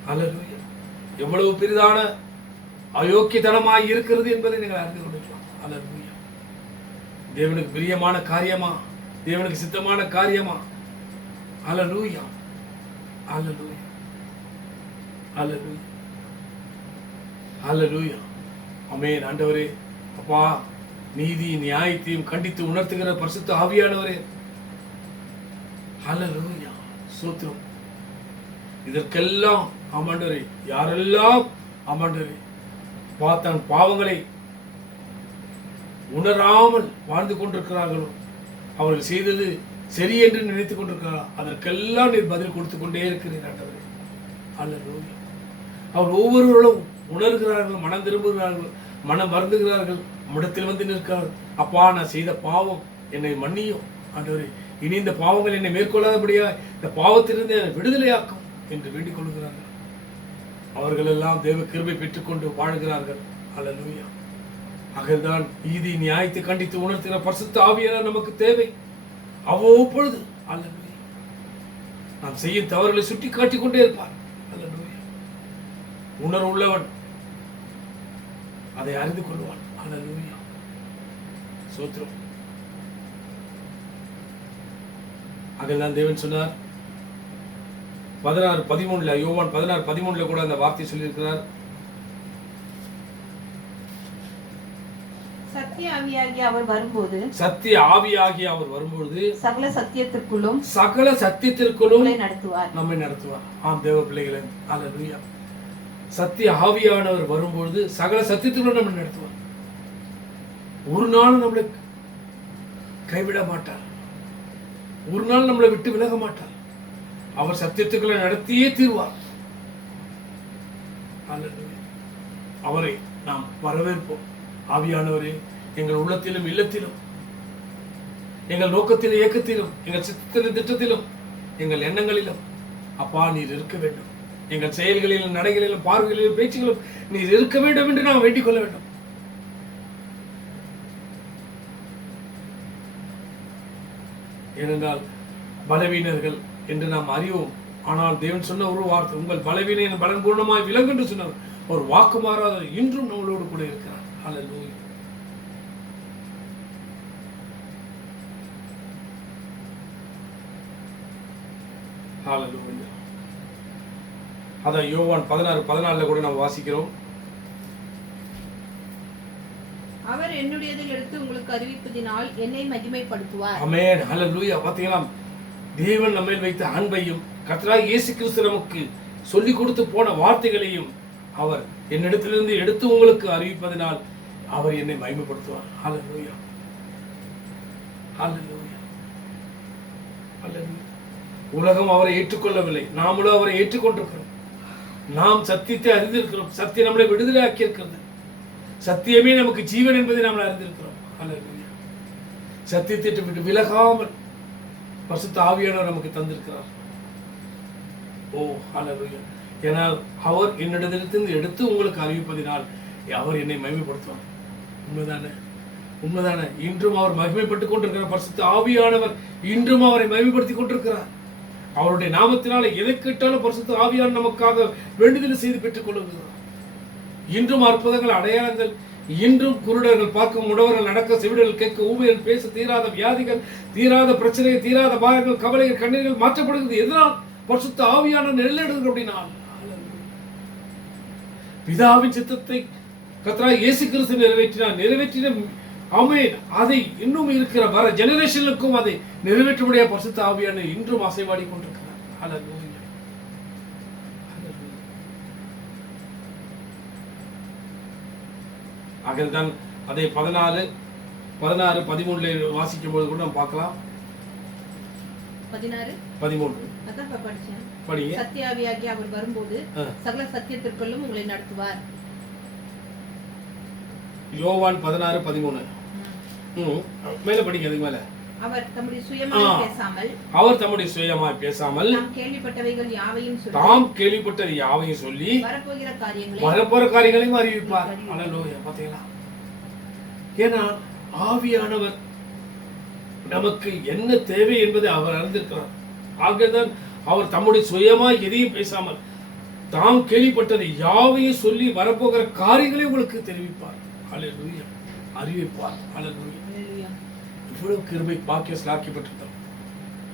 ஹல்லேலூயா. எவ்வளவு பெரிதான அயோக்கியத்தனமாய் இருக்கிறது என்பதை நீங்கள் அறிந்து கொள்ளலாம். ஹல்லேலூயா. தேவனுக்கு பிரியமான காரியமா, தேவனுக்கு சித்தமான காரியமா? ஹல்லேலூயா. ஹல்லேலூயா. ஹல்லேலூயா. ஹல்லேலூயா. ஆமென். ஆண்டவரே, அப்பா, நீதி நியாயத்தையும் கண்டித்து உணர்த்துகிற பரிசுத்த ஆவியானவரே, ஹல்லேலூயா. ஸ்தோத்திரம். இதற்கெல்லாம் ஆமாண்டவரே, யாரெல்லாம் ஆமாண்டவரே தன் பாவங்களை உணராமல் வாழ்ந்து கொண்டிருக்கிறார்களோ, அவர்கள் செய்தது சரி என்று நினைத்துக் கொண்டிருக்கிறார்கள், அதற்கெல்லாம் நீர் பதில் கொடுத்து கொண்டே இருக்கிறீர் ஆண்டவரே. ஹல்லேலூயா. அவர் ஒவ்வொருவர்களும் உணர்கிறார்கள், மனம் திரும்புகிறார்கள், மனம் வருந்துகிறார்கள், இடத்தில் வந்து நிற்கிறார்கள். அப்பா, நான் செய்த பாவம் என்னை மன்னியும் ஆண்டவரே, இனி இந்த பாவங்கள் என்னை மேற்கொள்ளாதபடியா இந்த பாவத்திலிருந்து என்னை விடுதலையாக்கும் என்று வேண்டிக் கொள்கிறார்கள். அவர்கள் எல்லாம் தேவ கிருபை பெற்றுக்கொண்டு வாழ்கிறார்கள். ஹல்லேலூயா. ஆகதான் நீதி நியாயத்தை கண்டித்து உணர்த்துகிற பரிசுத்த ஆவியானவர் நமக்கு தேவை. அவ்வப்பொழுது ஹல்லேலூயா நாம் செய்யும் தவறுகளை சுட்டி காட்டிக் கொண்டே இருப்பார். ஹல்லேலூயா. உணர்வு உள்ளவன் அதை அறிந்து கொள்வான். ஹல்லேலூயா. ஸ்தோத்திரம். ஆகதான் தேவன் சொன்னார் 16:13 யோவான் 16:13 கூட அந்த வார்த்தை சொல்லியிருக்கிறார். சத்திய ஆவியாகிய அவர் வரும்போது சகல சத்தியத்திற்குள்ளும் நம்மை நடத்துவார். ஆம் தேவ பிள்ளைகளே, அல்லேலூயா. சத்திய ஆவியானவர் வரும்பொழுது சகல சத்தியத்திற்குள்ளும் நம்மை நடத்துவார். ஒரு நாள் நம்மளை கைவிட மாட்டார், ஒரு நாள் நம்மளை விட்டு விலக மாட்டார். அவர் சத்தியத்துக்குள்ள நடத்தியே தீர்வார். அவரை நாம் வரவேற்போம். ஆவியானவரே, எங்கள் உள்ளத்திலும் இல்லத்திலும், எங்கள் நோக்கத்திலும் இயக்கத்திலும், எங்கள் சித்தத்திலும் திட்டத்திலும், எங்கள் எண்ணங்களிலும் அப்பா நீர் இருக்க வேண்டும். எங்கள் செயல்களிலும் நடைகளிலும் பார்வைகளிலும் பேச்சுகளிலும் நீர் இருக்க வேண்டும் என்று நாம் வேண்டிக் கொள்ள வேண்டும். ஏனென்றால் பலவீனர்கள் என்று நாம் அறிவோம். ஆனால் தேவன் சொன்ன ஒரு வார்த்தை, உங்கள் பலவீன பலன் பூர்ணமாய் விளங்கு என்று சொன்னார். ஒரு வாக்கு மாறாத இன்றும் நம்மளோடு கூட இருக்கிறார். அல்லேலூயா. ஹல்லேலூயா. அதான் யோவான் 16:14 கூட நாம் வாசிக்கிறோம். அவர் என்னுடையதில் எடுத்து உங்களுக்கு அறிவிப்பதினால் என்னை மகிமைப்படுத்துவார். ஆமென். ஹல்லேலூயா. பாத்தீங்களா, தேவன் நம்ம மேல் வைத்த அன்பையும் கர்த்தராகிய இயேசு கிறிஸ்து நமக்கு சொல்லி கொடுத்து போன வார்த்தைகளையும் அவர் என்னிடத்திலிருந்து எடுத்து உங்களுக்கு அறிவிப்பதனால் அவர் என்னை மகிமைப்படுத்துவார். ஹல்லேலூயா. ஹல்லேலூயா. ஹல்லேலூயா. உலகம் அவரை ஏற்றுக்கொள்ளவில்லை, நாமளும் அவரை ஏற்றுக்கொண்டிருக்கிறோம். நாம் சத்தியத்தை அறிந்திருக்கிறோம். சத்தியம் நம்மளை விடுதலை ஆக்கி இருக்கிறது. சத்தியமே நமக்கு ஜீவன் என்பதை நாம் அறிந்திருக்கிறோம். ஹல்லேலூயா. சத்தியத்தை விட்டு விலகாமல் பரிசுத்த ஆவியானவர் நமக்கு தந்திருக்கிறார். ஓ ஹல்லேலூயா. ஏனால் அவர் என்னிடத்திலிருந்து எடுத்து உங்களுக்கு அறிவிப்பதினால் அவர் என்னை மகிமைப்படுத்துவார். உண்மைதானே? உண்மைதானே? இன்றும் அவர் மகிமைப்பட்டுக் கொண்டிருக்கிறார். பரிசுத்த ஆவியானவர் இன்றும் அவரை மகிமைப்படுத்திக் கொண்டிருக்கிறார். அவருடைய நாமத்தினால எதை கேட்டாலும் பரிசுத்த ஆவியானவர் நமக்காக வேண்டுதல் செய்து பெற்றுக் கொள்ளுகிறார். இன்றும் அற்புதங்கள், அடையாளங்கள், இன்றும் குருடர்கள் பார்க்கும், உடவர்கள் நடக்க, செவிடர்கள் கேட்க, ஊமையர்கள் பேச, தீராத வியாதிகள், தீராத பிரச்சனைகள், தீராத பாரங்கள், கவலைகள், கண்ணீர்கள் மாற்றப்படுகிறது. எதனால்? பரிசுத்த ஆவியானவர் நிழலிடுகிறது. அப்படினால் பிதாவின் சித்தத்தை கர்த்தராகிய இயேசு கிறிஸ்து நிறைவேற்றின ஆமென். அதை இன்னும் இருக்கிற வர ஜெனரேஷனுக்கும் அதை நிறைவேற்றும்படியாக பரிசுத்த ஆவியானவர் இன்றும் அசைவாடி கொண்டிருக்கிறார். ஹல்லேலூயா. ஆகதான் அதை 16-13 வாசிக்கும் போது கூட நாம் பார்க்கலாம். 16-13 படிங்க. சத்தியாவியாகி அவர் வரும்போது சகல சத்தியத்திற்குள்ளும் உங்களை நடத்துவார். யோவான் 16-13 மேல படிங்க. அதுக்கு மேல அவர் தம்முடைய சுயமாய் பேசாமல் தாம் கேள்விப்பட்டது யாவையும் சொல்லி வரப்போற காரியங்களையும் அறிவிப்பார். அல்லேலூயா. பாத்தீங்களா? ஏன்னா ஆவியானவர் நமக்கு என்ன தேவை என்பதை அவர் அறிந்திருக்கிறார். ஆகதான் அவர் தம்முடைய சுயமாய் எதையும் பேசாமல் தாம் கேள்விப்பட்டதை யாவையும் சொல்லி வரப்போகிற காரியங்களை உங்களுக்கு தெரிவிப்பார். அல்லேலூயா. அறிவிப்பார். அல்லேலூயா. இவ்வளவு கிருபை பாக்கிய ஸ்லாக்கிப்பட்டிருக்கிறோம்.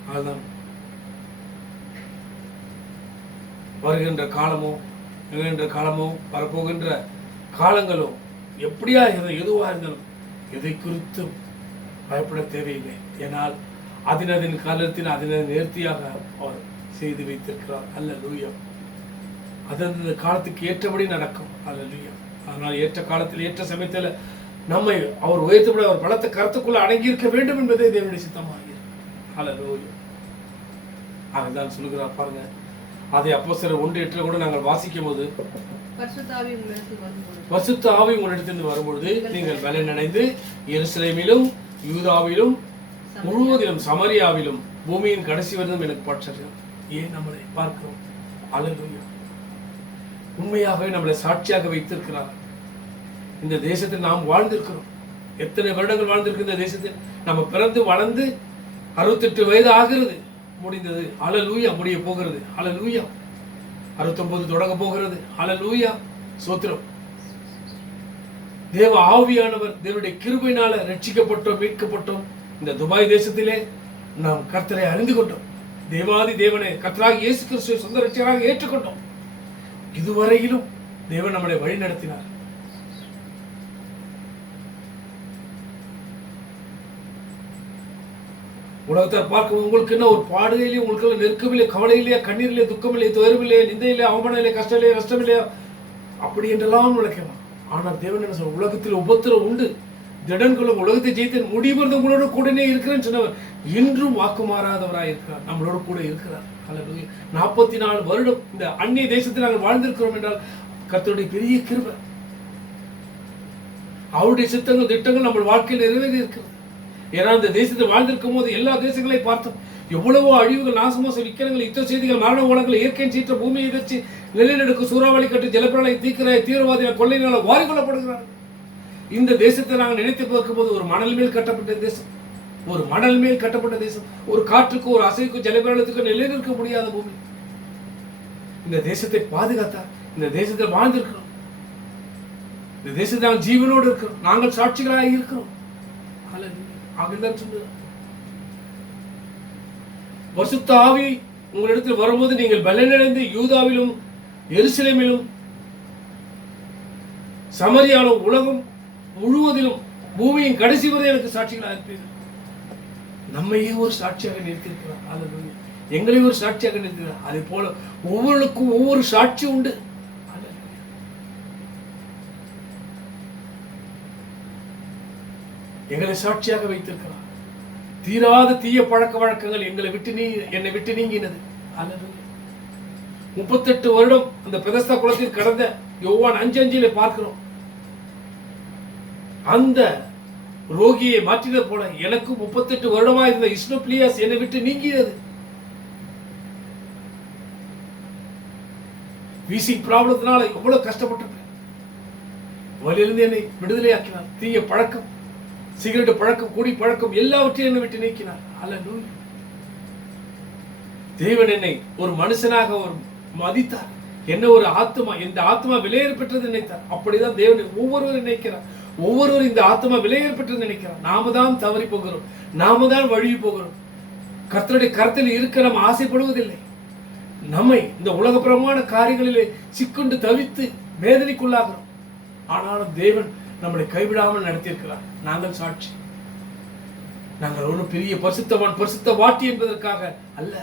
அதுதான் வருகின்ற காலமோ வரப்போகின்ற காலங்களோ எப்படியா எதுவா இருந்தாலும் எதை குறித்தும் பயப்பட தேவையில்லை. ஏனால் அதன் காலத்தில் அதனை நேர்த்தியாக அவர் செய்து வைத்திருக்கிறார். அல்லேலூயா. அந்த காலத்துக்கு ஏற்றபடி நடக்கும். அல்லேலூயா. அதனால் ஏற்ற காலத்தில் ஏற்ற சமயத்தில் நம்மை அவர் உயர்த்தப்பட அவர் பலத்த கருத்துக்குள்ள அடங்கி இருக்க வேண்டும் என்பதே தேவனுடைய சித்தமாகிறது. அல்லேலூயா. அதுதான் சொல்லுகிறார் பாருங்க. அதை அப்போஸ்தலர் 1:8 கூட நாங்கள் வாசிக்கும் போது பரிசுத்த ஆவி உங்களிடத்திலிருந்து வரும்பொழுது நீங்கள் பலன் அடைந்து எருசலேமிலும் யூதாவிலும் முழுவதிலும் சமரியாவிலும் பூமியின் கடைசி வருடம் எனக்கு பாட்சர்கள். ஏன் நம்மளை பார்க்கிறோம்? அல்லேலூயா. உண்மையாகவே நம்மளை சாட்சியாக வைத்திருக்கிறார். இந்த தேசத்தில் நாம் வாழ்ந்திருக்கிறோம். எத்தனை வருடங்கள் வாழ்ந்திருக்கிற இந்த தேசத்தில் நம்ம பிறந்து வளர்ந்து 68 வயது ஆகிறது, முடிந்தது. அல்லேலூயா. முடிய போகிறது. அல்லேலூயா. 69 தொடங்க போகிறது. அல்லேலூயா. ஸ்தோத்திரம். தேவ ஆவியானவர் தேவனுடைய கிருபையினால ரட்சிக்கப்பட்டோம், மீட்கப்பட்டோம். இந்த துபாய் தேசத்திலே நாம் கர்த்தரை அறிந்து கொண்டோம். தேவாதி தேவனை கர்த்தராகிய இயேசு கிறிஸ்துவை சொந்த ரட்சகராக ஏற்றுக்கொண்டோம். இதுவரையிலும் தேவன் நம்மளை வழி நடத்தினார். உலகத்தார் பார்க்கும் உங்களுக்கு என்ன ஒரு பாடுகையிலே, உங்களுக்கு நெருக்கமில்லையே, கவலையிலேயே, கண்ணீரிலே, துக்கமில்லையே, துயரமில்லையே, நிந்தையிலே, அவமானமில்லையே, கஷ்டம் இல்லையே, நஷ்டம் இல்லையா, அப்படி என்றெல்லாம் நினைக்கலாம். ஆனால் தேவன் என்ன சொல்ற, உலகத்தில் உபத்திரம் உண்டு, திடன்குள்ள உலகத்தை ஜெயித்து முடிவு உங்களோட கூடனே இருக்கிறேன்னு சொன்னவர் இன்றும் வாக்கு மாறாதவராய் இருக்கிறார், நம்மளோட கூட இருக்கிறார். அல்லது 44 வருடம் இந்த அந்நிய தேசத்தில் நாங்கள் வாழ்ந்திருக்கிறோம் என்றால் கர்த்தருடைய பெரிய கிருபை, அவருடைய சித்தங்கள் திட்டங்கள் நம்ம வாழ்க்கையில் நிறைவேறி இருக்கிறது. ஏன்னா இந்த தேசத்தில் வாழ்ந்திருக்கும் போது எல்லா தேசங்களையும் பார்த்தோம், எவ்வளவோ அழிவுகள், நாசமோச விக்கிரங்கள், யுத்த செய்திகள், மரண ஓலங்கள், இயற்கை சீற்ற, பூமியை எதிர்த்து, நிலநடுக்கு, சூறாவளி கட்டு, ஜலப்பிரளயம், தீக்கிராய், தீவிரவாதிகள், கொள்ளையினால வாரி கொள்ளப்படுகிறார்கள். இந்த தேசத்தை நாங்கள் நினைத்து பார்க்கும் போது ஒரு மணல் மேல் கட்டப்பட்ட தேசம், ஒரு மணல் மேல் கட்டப்பட்ட தேசம், ஒரு காற்றுக்கு, ஒரு அசைக்கும், ஜலப்பிரளயத்துக்கு நிலைநிற்க முடியாத பூமி. இந்த தேசத்தை பாதுகாத்தார், இந்த தேசத்தில் வாழ்ந்திருக்கிறோம், இந்த தேசத்தை நாங்கள் ஜீவனோடு இருக்கிறோம், நாங்கள் சாட்சிகளாக இருக்கிறோம். ஆகிதான் சொல்லுங்க, பரிசுத்த ஆவி உங்களிடத்தில் வரும்போது நீங்கள் பலனடைந்து யூதாவிலும் எருசலேமிலும் சமரியாலும் உலகம் முழுவதிலும் பூமியின் கடைசி வரை எனக்கு சாட்சிகளாக இருப்பீர்கள். நம்மையே ஒரு சாட்சியாக நிறுத்தியிருக்கிறார், அல்லது எங்களை ஒரு சாட்சியாக நிறுத்தினார். அதே போல ஒவ்வொருக்கும் ஒவ்வொரு சாட்சி உண்டு. எங்களை சாட்சியாக வைத்திருக்கிறார். தீராத தீய பழக்க வழக்கங்கள் என்னை விட்டு நீங்கினது. அல்லது 38 வருடம் அந்த பெதஸ்தா குளத்தில் கடந்த யோவான் 5:5 பார்க்கிறோம். அந்த ரோகியை மாற்றினது போல எனக்கு 38 வருடமா இருந்த இஸ்னோபிலியாஸ் என்னை விட்டு நீங்கியது. வீசிங் ப்ராப்ளத்தினால எவ்வளவு கஷ்டப்பட்டிருப்பேன். வழியிலிருந்து என்னை விடுதலை ஆக்கினார். தீய பழக்கம், சிகரெட் பழக்கம், குடி பழக்கம் எல்லாவற்றையும் என்னை விட்டு நீக்கினார். அல்லேலூயா. தேவன் என்னை ஒரு மனுஷனாக ஒரு மதித்தார். என்ன ஒரு ஆத்மா, இந்த ஆத்மா விலையேற பெற்றது நினைத்தார். அப்படிதான் தேவன் ஒவ்வொருவரும் நினைக்கிறார். ஒவ்வொருவரும் இந்த ஆத்மா விலையேற பெற்றது நினைக்கிறார். நாம தான் தவறி போகிறோம், நாம தான் வழி போகிறோம். கர்த்தருடைய கருத்தில் இருக்க நம்ம ஆசைப்படுவதில்லை. நம்மை இந்த உலகப்பிரமான காரியங்களிலே சிக்குண்டு தவித்து வேதனைக்குள்ளாகிறோம். ஆனாலும் தேவன் நம்மளை கைவிடாமல் நடத்தியிருக்கிறார். நாங்கள் சாட்சி. நாங்கள் ஒன்றும் பெரிய பரிசுத்தவான், பரிசுத்த வாட்டி என்பதற்காக அல்ல.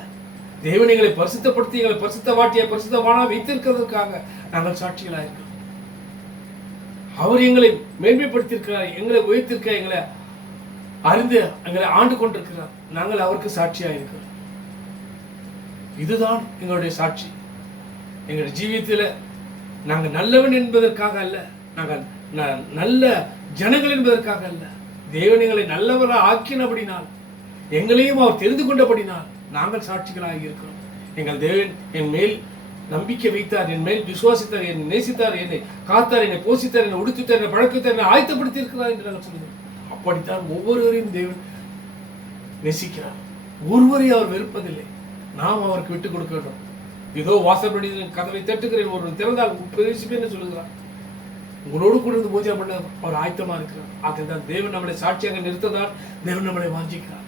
தேவன் எங்களை பரிசுத்தப்படுத்தி எங்களை பரிசுத்த வாட்டியை பரிசுத்தவானா வைத்திருக்கிறதற்காக நாங்கள் சாட்சிகளாக இருக்கிறோம். அவர் எங்களை மேன்மைப்படுத்தியிருக்கிறார், எங்களை உயர்த்திருக்கிறார், எங்களை அறிந்து எங்களை ஆண்டு கொண்டிருக்கிறார். நாங்கள் அவருக்கு சாட்சியாக இருக்கிறோம். இதுதான் எங்களுடைய சாட்சி. எங்களுடைய ஜீவியத்தில் நாங்கள் நல்லவன் என்பதற்காக அல்ல, நாங்கள் நல்ல ஜனங்கள் என்பதற்காக அல்ல. தேவன் எங்களை நல்லவராக ஆக்கினபடினால், எங்களையும் அவர் தெரிந்து கொண்டபடினால் நாங்கள் சாட்சிகளாக இருக்கிறோம். எங்கள் தேவன் என் மேல் நம்பிக்கை வைத்தார், என் மேல் விசுவாசித்தார், என்னை நேசித்தார், என்னை காத்தார், என்னை போஷித்தார், என்னை உடுத்தித்தார், என்னை பழக்கத்தார், என்னை ஆயத்தப்படுத்தி இருக்கிறார் என்று நாங்கள் சொல்லுகிறோம். அப்படித்தான் ஒவ்வொருவரையும் தேவன் நேசிக்கிறார். ஒருவரையும் அவர் வெறுப்பதில்லை. நாம் அவருக்கு விட்டுக் கொடுக்க வேண்டும். ஏதோ வாசப்படி கதவை தட்டுகிறேன், ஒரு திறந்தால் பிரவேசிப்பேன்னு சொல்லுகிறார். உங்களோடு கூட இருந்து பூஜை பண்ண அவர் ஆயத்தமா இருக்கிறார். ஆகையால் தேவன் நம்மளை சாட்சியாக நிறுத்ததால் தேவன் நம்மளை வாஞ்சிக்கிறார்.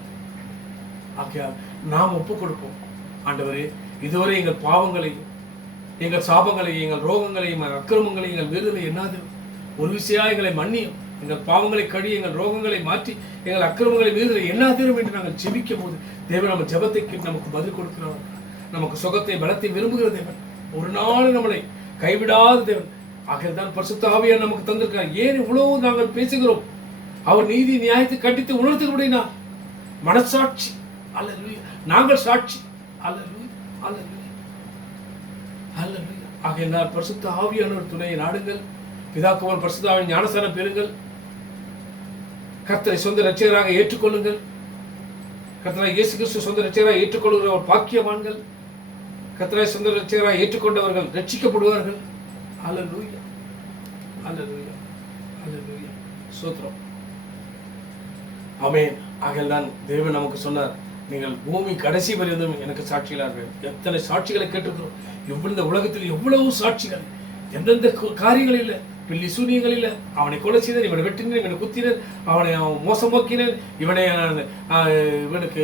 ஆகையால் நாம் ஒப்புக் கொடுப்போம். ஆண்டவரே, இதுவரை எங்கள் பாவங்களையும் எங்கள் சாபங்களையும் எங்கள் ரோகங்களையும் எங்கள் அக்கிரமங்களையும் எங்கள் மீறுதலை எண்ணாது ஒரு விஷயம் எங்களை மன்னியும். எங்கள் பாவங்களை கழி எங்கள் ரோகங்களை மாற்றி எங்கள் அக்கிரமங்களை மீறுதலை எண்ணாதிரும் என்று நாங்கள் ஜெபிக்கும் போது தேவன் நம்ம ஜெபத்தை நமக்கு பதில் கொடுக்கிறவர். நமக்கு சுகத்தை பலத்தை விரும்புகிற தேவன், ஒரு நாள் நம்மளை கைவிடாத தேவன். ஆகையால் தான் பரிசுத்த ஆவியார் நமக்கு தந்திருக்கிறார். ஏன் இவ்வளவு நாங்கள் பேசுகிறோம்? அவர் நீதி நியாயத்தை கண்டித்து உணர்த்துகிறபடினா மனசாட்சி. அல்லேலூயா. நாங்கள் சாட்சி. அல்லேலூயா, அல்லேலூயா, அல்லேலூயா. ஆகையால் பரிசுத்த ஆவியானவர் துணையை நாடுங்கள். பிதாக்குமாரன் பரிசுத்த ஆவியின் ஞானஸ்நானம் பெறுங்கள். கர்த்தரை சொந்த இரட்சகராக ஏற்றுக்கொள்ளுங்கள். கர்த்தரை இயேசு கிறிஸ்து சொந்த இரட்சகராக ஏற்றுக்கொள்கிறவர் பாக்கியவான்கள். கர்த்தரை சொந்த இரட்சகராக ஏற்றுக்கொண்டவர்கள் ரட்சிக்கப்படுவார்கள். அல்லேலூயா, அல்லேலூயா, அல்லேலூயா. ஸ்தோத்திரம். ஆமென். ஆகையால் தேவன் நமக்கு சொன்னார், நீங்கள் பூமி கடைசி வரையிலும் எனக்கு சாட்சிகளார்கள். எத்தனை சாட்சிகளை கேட்டிருக்கிறோம். இந்த உலகத்தில் எவ்வளவு சாட்சிகள், எந்தெந்த காரியங்களில், பில்லி சூனியங்களில், அவனை கொலை செய்தேன், இவனை வெட்டினேன், இவனை குத்தினேன், அவனை மோசமாக்கினேன், இவனுக்கு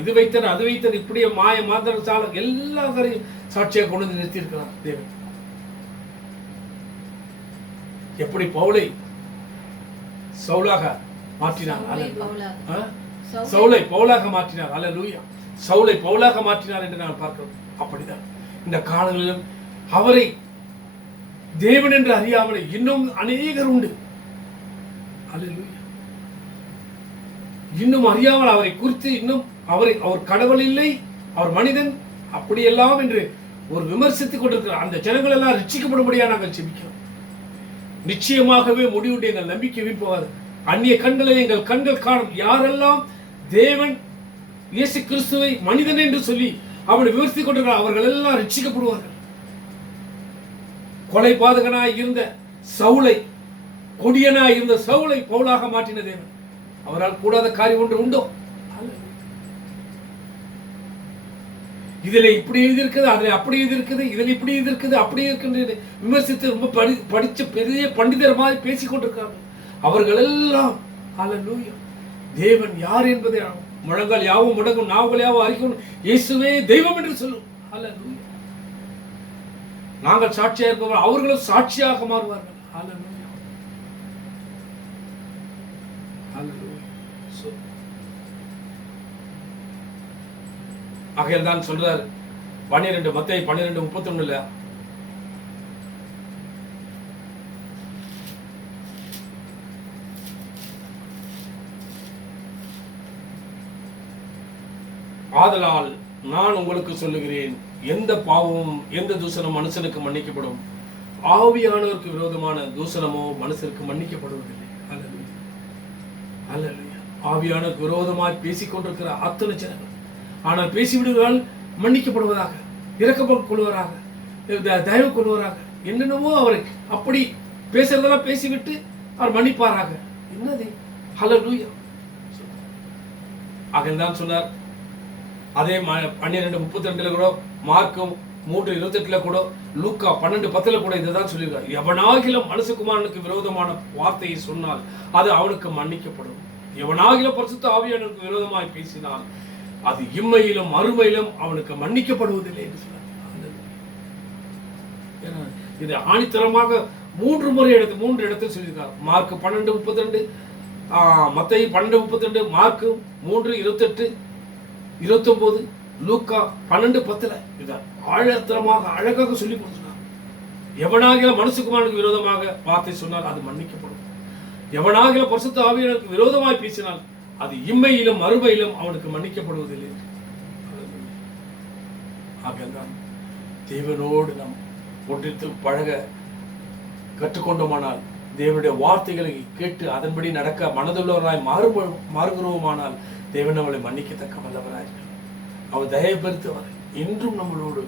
இது வைத்தேன் அது வைத்தேன், இப்படியே மாய மாந்திர சாலம் எல்லா காரையும் சாட்சியாக கொண்டு வந்து நிறுத்தியிருக்கிறார் தேவன். எப்படி பவுலை சவுலாக மாற்றினார், சவுலை பவுலாக மாற்றினார். அல்லேலூயா. சவுலை பவுலாக மாற்றினார் என்று நான் பார்க்கிறோம். அப்படிதான் இந்த காலங்களிலும் அவரை தேவன் என்று அறியாமலே இன்னும் அநேகர் உண்டு. அல்லேலூயா. இன்னும் அறியாமல் அவரை குறித்து இன்னும் அவர் கடவுள் இல்லை, அவர் மனிதன் அப்படியெல்லாம் என்று ஒரு விமர்சித்துக் கொண்டிருக்கிறார். அந்த ஜனங்கள் எல்லாம் ரட்சிக்கப்படும்படியா நாங்கள் ஜெபிக்கிறோம். நிச்சயமாகவே முடிவுண்டு எங்கள் நம்பிக்கை வீழ்ப்போவாது. அந்நிய கண்களை எங்கள் கண்கள் காணும். யாரெல்லாம் தேவன் இயேசு கிறிஸ்துவை மனிதன் என்று சொல்லி அவனை விமர்சித்துக் கொண்டிருக்கிறார், அவர்கள் எல்லாம் ரட்சிக்கப்படுவார்கள். கொலை பாதகனாய் இருந்த சவுலை, கொடியனாய் இருந்த சவுலை பவுலாக மாற்றின தேவன். அவரால் கூடாத காரியம் ஒன்று உண்டோ? இதுல இப்படி எழுதியிருக்குது, அதுல அப்படி எழுதியிருக்குது, இதுல இப்படி எழுதியிருக்குது, அப்படி இருக்கின்றது விமர்சித்து ரொம்ப படிச்ச பெரிய பண்டிதர் மாதிரி பேசிக் கொண்டிருக்கிறார்கள். அவர்கள் எல்லாம் அல்லேலூயா தேவன் யார் என்பதை முழங்கால் யாவும் முடங்கும், நாவுகள் யாவும் அறிக்கணும், இயேசுவே தெய்வம் என்று சொல்லும். அல்லேலூயா. நாங்கள் சாட்சியாக இருப்பவர் அவர்களும் சாட்சியாக மாறுவார்கள். அல்லேலூயா. அல்லேலூயா. ஆகையால் தான் சொல்றார் 12 மத்தேயு 12:31 ஆதலால் நான் உங்களுக்கு சொல்லுகிறேன், எந்த பாவமும் எந்த தூசணம் மனுஷனுக்கு மன்னிக்கப்படும், ஆவியானவருக்கு விரோதமான தூசணமோ மனுஷனுக்கு மன்னிக்கப்படுவதில்லை. அல்லேலூயா. அல்லேலூயா. ஆவியானவருக்கு விரோதமாய் பேசிக் கொண்டிருக்கிற அத்தனை ஜனங்கள் ஆனால் பேசிவிடுவதால் மன்னிக்கப்படுவதாக, இரக்கப்பட கொள்வராக, தயவு கொள்வராக, என்னென்னவோ அவரை அப்படி பேசுறதெல்லாம் பேசிவிட்டு அவர் மன்னிப்பாராக. என்னது? ஹல்லேலூயா. ஆகதான் சொன்னார். அதே 12:32 கூட, மார்க் 3:28 கூட, லூக்கா 12:10 கூட இதைதான் சொல்லியிருக்கார். எவனாகிலும் மனுஷகுமாரனுக்கு விரோதமான வார்த்தையை சொன்னால் அது அவனுக்கு மன்னிக்கப்படும், எவனாகிலும் பரிசுத்த ஆவியானவருக்கு விரோதமாய் பேசினால் அது இம்மையிலும் மறுமையிலும் அவனுக்கு மன்னிக்கப்படுவதில்லை என்று சொன்னார். இது ஆணித்தரமாக 3 இடத்தில் சொல்லியிருக்கார். மார்க் 12:32, மத்தேயு 12:32, மார்க் 3:28, 29, லூக்கா 12:10 இதை ஆழத்தரமாக அழகாக சொல்லி கொடுத்தார். எவனாகில மனுஷகுமாரனுக்கு விரோதமாக வார்த்தை சொன்னால் அது மன்னிக்கப்படும், எவனாகில பரிசுத்த ஆவியானவருக்கு விரோதமாய் பேசினால் அது இம்மையிலும் மறுமையிலும் அவனுக்கு மன்னிக்கப்படுவதில்லை. ஆகதான் தேவனோடு நாம் ஒன்றித்து பழக கற்றுக்கொண்டோமானால், தேவனுடைய வார்த்தைகளை கேட்டு அதன்படி நடக்க மனதுள்ளவராய் மாறுகிறோமானால் தேவன் அவளை மன்னிக்கத்தக்க வல்லவராயிருக்கிறார். அவர் தயவு பெருத்தவர் இன்றும் நம்மளோடு